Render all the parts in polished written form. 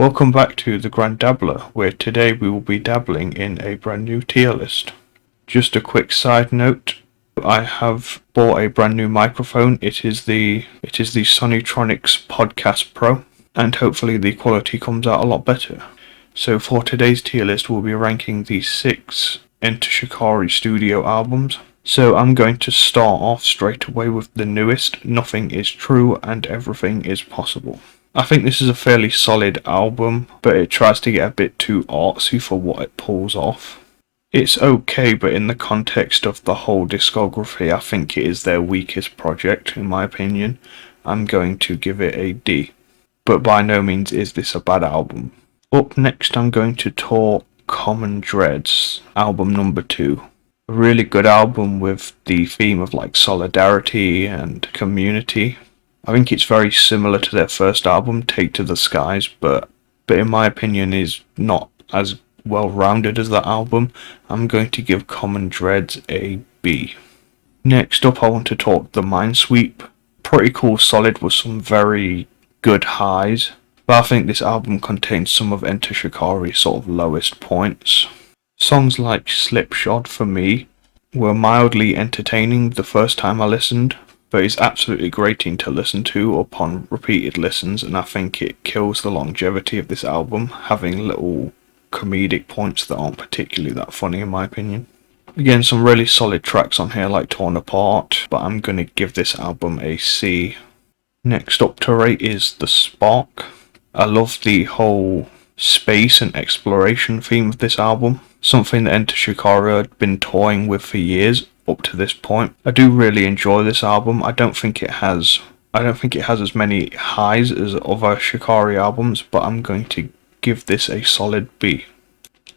Welcome back to the Grand Dabbler, where today we will be dabbling in a brand new tier list. Just a quick side note, I have bought a brand new microphone. It is the Sonytronics Podcast Pro, and hopefully the quality comes out a lot better. So for today's tier list, we'll be ranking the 6 Enter Shikari studio albums. So I'm going to start off straight away with the newest, Nothing Is True and Everything Is Possible. I think this is a fairly solid album, but it tries to get a bit too artsy for what it pulls off. It's okay, but in the context of the whole discography, I think it is their weakest project, in my opinion. I'm going to give it a D. But by no means is this a bad album. Up next, I'm going to talk Common Dreads, album number 2. A really good album with the theme of solidarity and community. I think it's very similar to their first album, Take to the Skies, but in my opinion is not as well-rounded as that album. I'm going to give Common Dreads a B. Next up, I want to talk The Minesweep. Pretty cool, solid with some very good highs, but I think this album contains some of Enter Shikari's sort of lowest points. Songs like Slipshod for me were mildly entertaining the first time I listened, but it's absolutely grating to listen to upon repeated listens, and I think it kills the longevity of this album, having little comedic points that aren't particularly that funny in my opinion. Again, some really solid tracks on here like Torn Apart, but I'm going to give this album a C. Next up to rate is The Spark. I love the whole space and exploration theme of this album, something that Enter Shikari had been toying with for years up to this point. I do really enjoy this album. I don't think it has as many highs as other Shikari albums, but I'm going to give this a solid B.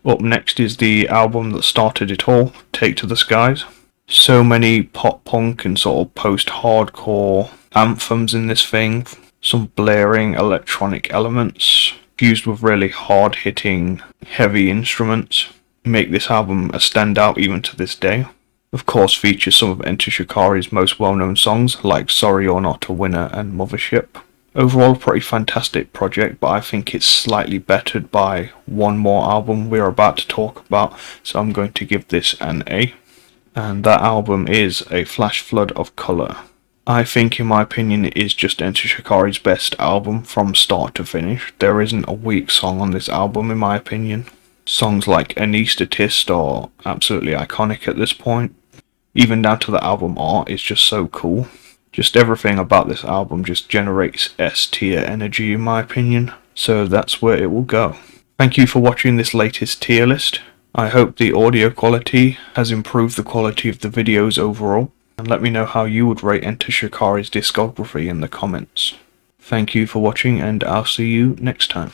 Up next is the album that started it all, Take to the Skies. So many pop punk and sort of post-hardcore anthems in this thing, some blaring electronic elements fused with really hard-hitting heavy instruments make this album a standout even to this day. Of course, features some of Enter Shikari's most well-known songs like Sorry You're Not a Winner and Mothership. Overall, a pretty fantastic project, but I think it's slightly bettered by one more album we're about to talk about, so I'm going to give this an A. And that album is A Flash Flood of Colour. I think, in my opinion, it is just Enter Shikari's best album from start to finish. There isn't a weak song on this album, in my opinion. Songs like Anesthetist are absolutely iconic at this point. Even down to the album art is just so cool. Just everything about this album just generates S tier energy in my opinion, so that's where it will go. Thank you for watching this latest tier list. I hope the audio quality has improved the quality of the videos overall, and let me know how you would rate Enter Shikari's discography in the comments. Thank you for watching, and I'll see you next time.